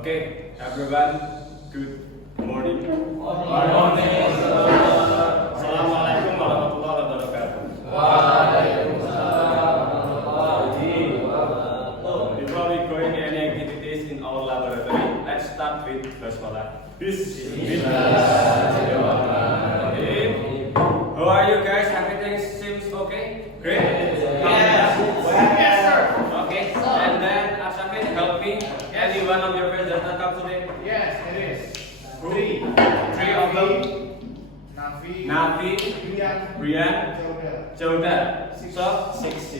Okay, everyone, good morning. Morning. Assalamualaikum warahmatullahi wabarakatuh. Before we go into any activities in our laboratory, let's start with basmalah. Bismillahirrahmanirrahim. How are you guys? Everything seems okay? Great? Yes, sir. Okay, and then Ashamin, help me. Any one of your friends that come today? Yes, it is. Three of them. Nafi, Brian, Joda. So six,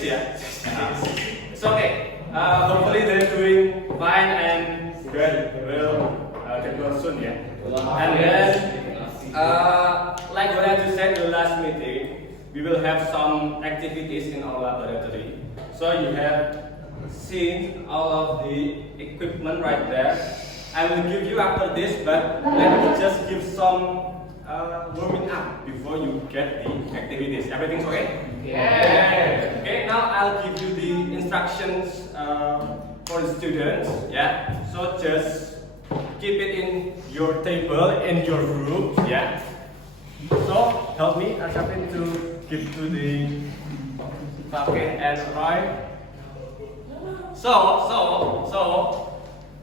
yeah. It's okay. Hopefully they're doing fine and good. We'll get well soon, yeah. And then, like what I just said in the last meeting, we will have some activities in our laboratory. So you have seen all of the equipment right there. I will give you after this, but let me just give some warming up before you get the activities. Everything's okay? Yeah. Okay, now I'll give you the instructions for the students. Yeah. So just keep it in your table, in your group. Yeah. So help me, Arshafin, to give to the Fakin and Roy. So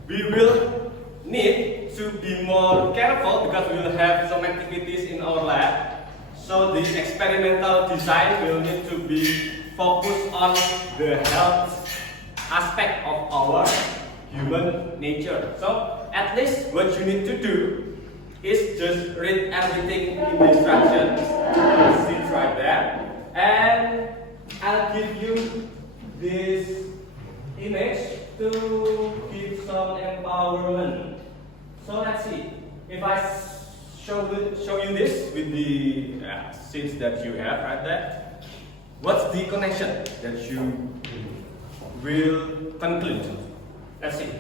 we will need to be more careful because we will have some activities in our lab. So the experimental design will need to be focused on the health aspect of our human nature. So at least what you need to do is just read everything in the instructions. Sit right there, and I'll give you this image to give some empowerment. So let's see. If I show you this with the seeds that you have right there, what's the connection that you will conclude? Let's see.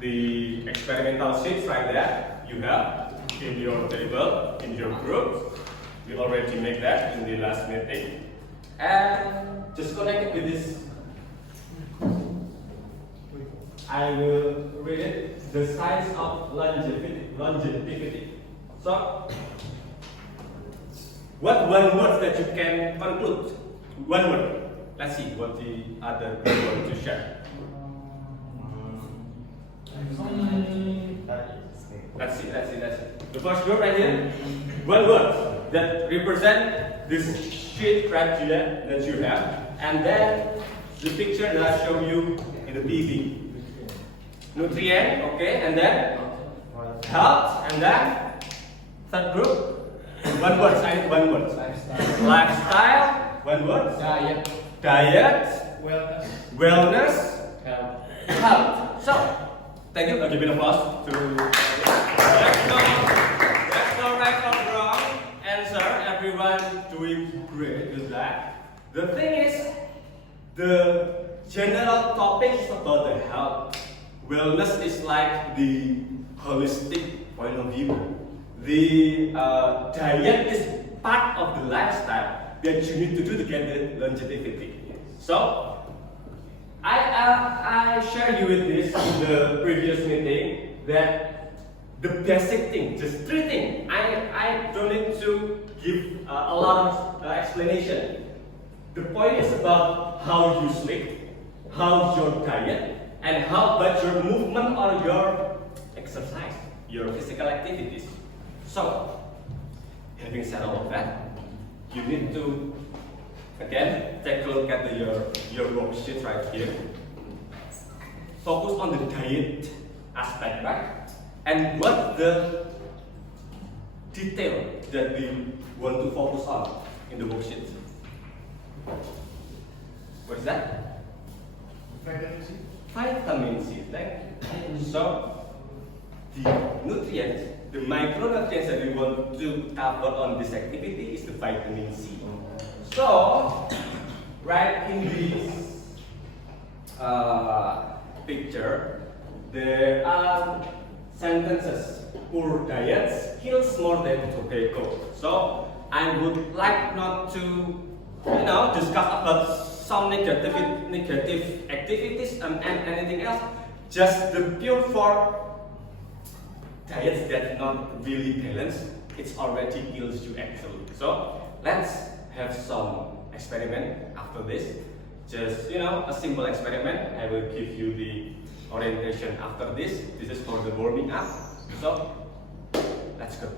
The experimental sheets right there you have in your table, in your group. We already made that in the last meeting. And just connect it with this. I will read it. The science of longevity. So, what one word that you can conclude? One word. Let's see what the other people want to share. Let's see. The first word right here, one word that represent this sheet right here that you have, and then the picture that I show you in the PV. Nutrient, okay, and then health, and then third group, one word, lifestyle, one word, diet, wellness, health. So, thank you. I'll give it a applause to. There's no right or wrong answer. Everyone doing great with that. The thing is, the general topic is about the health. Wellness is like the holistic point of view. The diet is part of the lifestyle that you need to do to get the longevity. So, I shared you with this in the previous meeting that the basic thing, just three things. I don't need to give a lot of explanation. The point is about how you sleep, how your diet, and how about your movement or your exercise, your physical activities. So, having said all of that, you need to again take a look at your worksheet right here. Focus on the diet aspect, right? And what the detail that we want to focus on in the worksheet. What is that? Vitamin C, thank you. So, the nutrients, the micronutrients that we want to cover on this activity is the vitamin C. So, right in this picture, there are sentences. Poor diets kills more than tobacco. So, I would like not to, discuss about some negative activities and anything else, just the pure for diets that not really balanced, it's already kills you actually. So let's have some experiment after this. Just a simple experiment. I will give you the orientation after this. This is for the warming up. So let's go.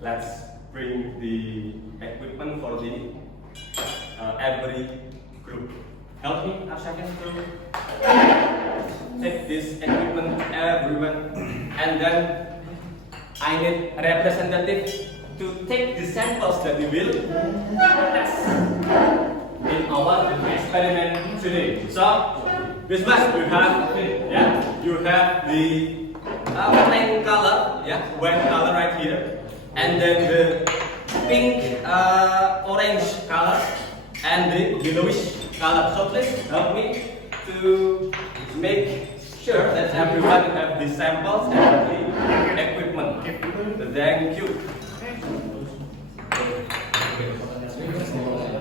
Let's bring the equipment for the every group. Help me, Arshakan, to take this equipment everyone, and then I need a representative to take the samples that we will test in our experiment today. So, this one you have the plain color, white color right here, and then the pink, orange color, and the yellowish color. So please help me to make sure that everyone have the samples and the equipment. Thank you.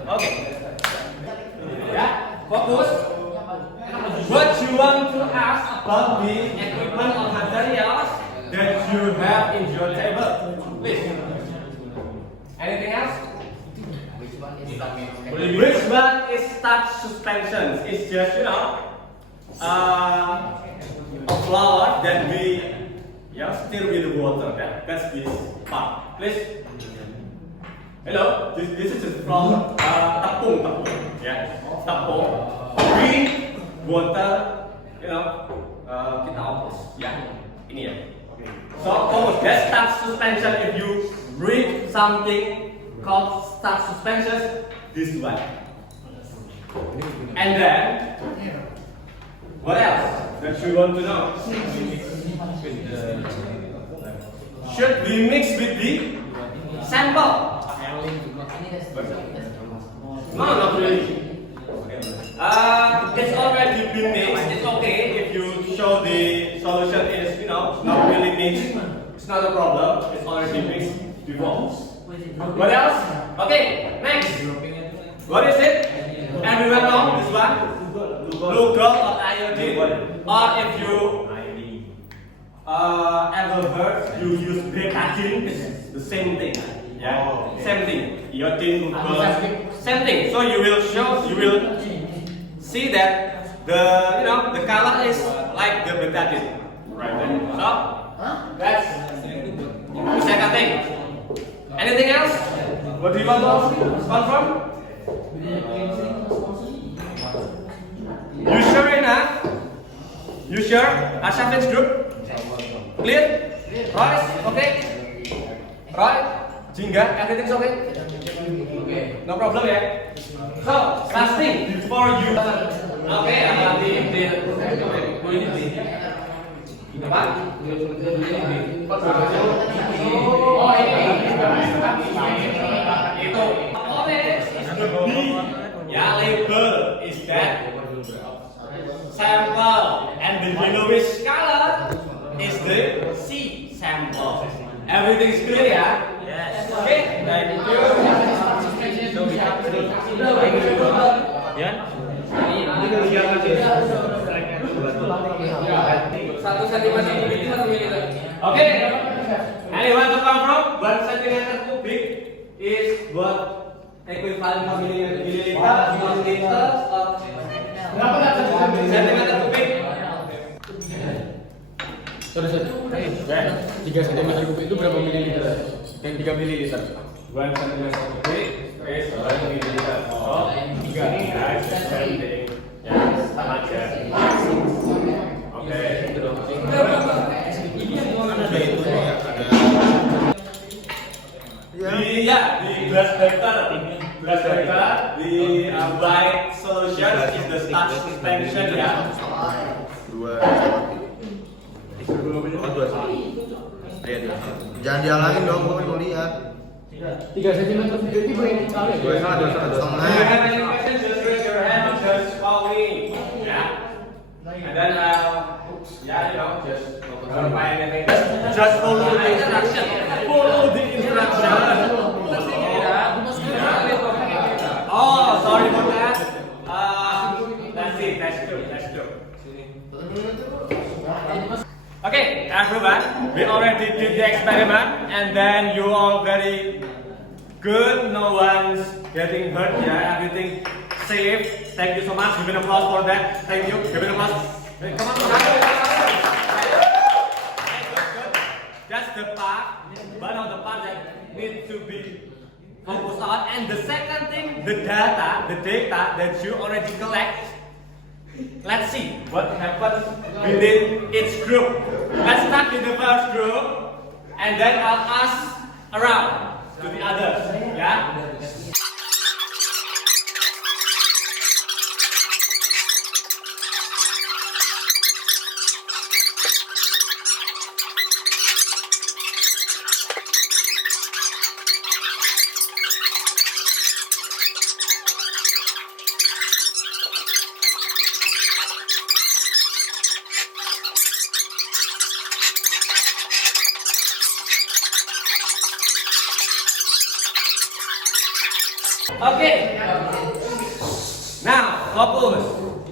Okay. Focus. What you want to ask about the equipment or materials that you have in your table? Please. Anything else? Which one is touch suspensions? It's just a flour that we stir with water. That's this part. Please. Hello. This is just flour. Tepung. Tepung. With water. Kita oplos. Ini ya. So almost that's touch suspension. If you read something called touch suspensions, this one. And then what else that you want to know? Should we mix with the sample? No, not really. It's already been mixed. It's okay if you show the solution is not really mixed. It's not a problem. It's already mixed before. What else? Okay, next. What is it? Everyone know this one? Glucose or iodine. Or if you ever heard you use betadine, it's the same thing. Same thing. Iodine, glucose, same thing. So you will see that the color is like the betadine. Right. So that's the second thing. Anything else? What do you want to confirm? You sure enough? You sure? Ashafin's group? Clear? Right? Okay? Right? Jingga? Everything's okay? No problem, yeah? So, last thing before you... Okay, label is that sample, and the yellowish color is the C sample. Everything is clear, yeah? Yes. Okay, thank you. Okay. Anyone to come from? 1 centimeter cubic is what equivalent of milliliter, or centimeter cubic? Sorry. 3 cm kubik itu berapa mililiter? Yang 3 mililiter. 1 centimeter cubic is 1 milliliter. So 3 sama aja. Oke. The glass beaker, the white solution is the starch suspension, ya. Jangan dihalangin dong, gue mau lihat. 3 cm kubik itu berapa kali? 2 setengah. If you have any questions, just raise your hand, just call me. And then, just verify anything. Just follow the instruction. Oh, sorry for that. Okay, everyone, we already did the experiment, and then you all very good. No one's getting hurt. Yeah, everything safe. Thank you so much. Give an applause for that. Thank you. Give an applause. Come on, come on. Good. That's the part, one of the parts that need to be focused on. And the second thing, the data that you already collect. Let's see what happens within each group. Let's start with the first group, and then I'll ask around to the others. Yeah. Okay. Now, focus.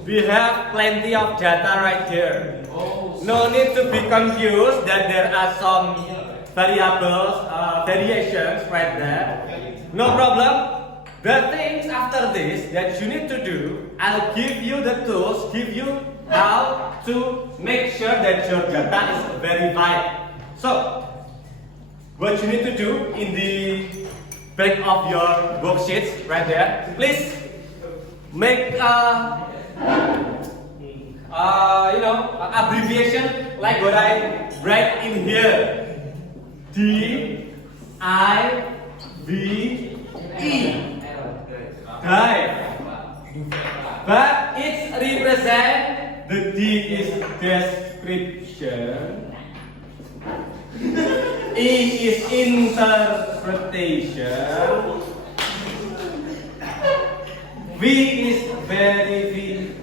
We have plenty of data right here. No need to be confused that there are some variables, variations right there. No problem. The things after this that you need to do, I'll give you the tools, give you how to make sure that your data is verified. So, what you need to do in the back of your worksheets right there, please make abbreviation like what I write in here. DIVE. Dive. But it represents, the D is description, E is interpretation, V is verification,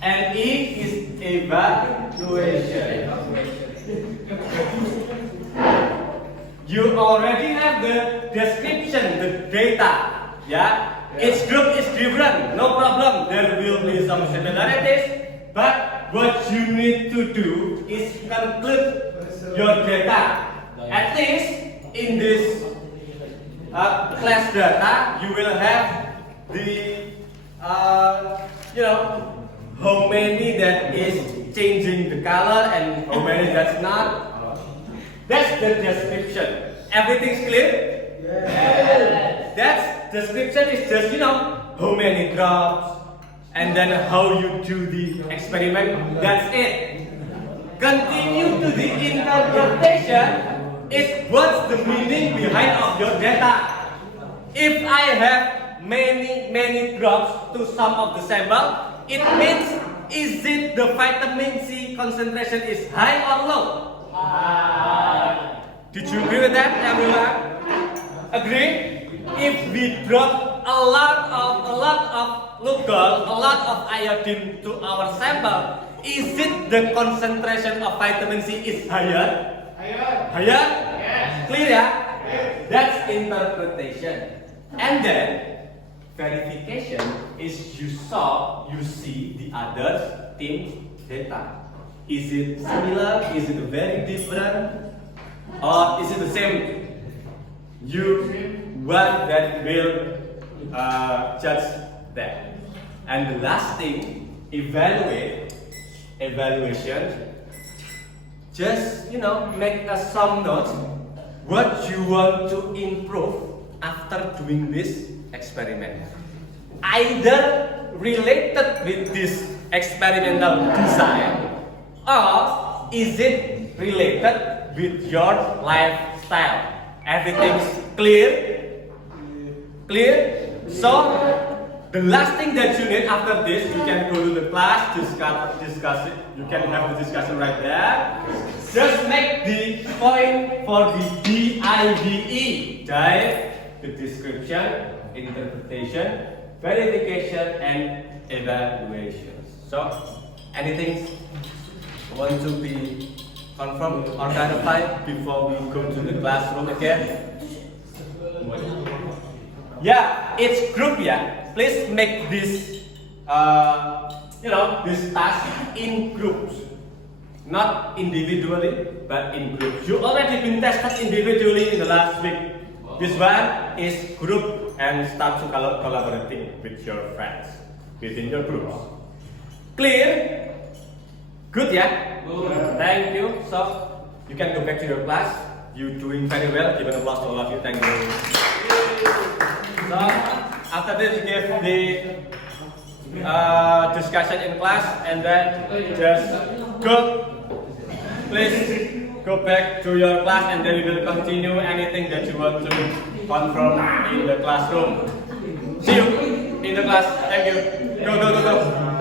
and E is evaluation. You already have the description, the data. Yeah? Each group is different, no problem. There will be some similarities, but what you need to do is conclude your data. At least in this class data, you will have the how many that is changing the color and how many that's not. That's the description. Everything's clear? Yes. That description is just how many drops and then how you do the experiment. That's it. Continue to the interpretation is what's the meaning behind of your data. If I have many drops to some of the sample, it means is it the vitamin C concentration is high or low? Did you agree with that, everyone? Agree? If we drop a lot of Lugol, a lot of iodine to our sample, is it the concentration of vitamin C is higher? Higher? Yes. Clear, yeah? Yes. That's interpretation. And then verification is you see the other team's data. Is it similar? Is it very different? Or is it the same? You one that will judge that. And the last thing, evaluation. Just make some notes what you want to improve after doing this experiment. Either related with this experimental design, or is it related with your lifestyle? Everything's clear? Clear? So, the last thing that you need after this, you can go to the class, discuss it. You can have the discussion right there. Just make the point for the DIVE. Dive, the description, interpretation, verification, and evaluation. So, anything want to be confirmed or clarified before we go to the classroom again? Yeah, each group, please make this this task in groups, not individually, but in groups. You already been tested individually in the last week. This one is group and start to collaborating with your friends within your groups. Clear? Good, yeah? Thank you. So you can go back to your class. You doing very well. Give an applause to all of you. Thank you. So after this, you give the discussion in class, and then just go. Please go back to your class, and then we will continue anything that you want to confirm in the classroom. See you in the class. Thank you. Go, go, go, go.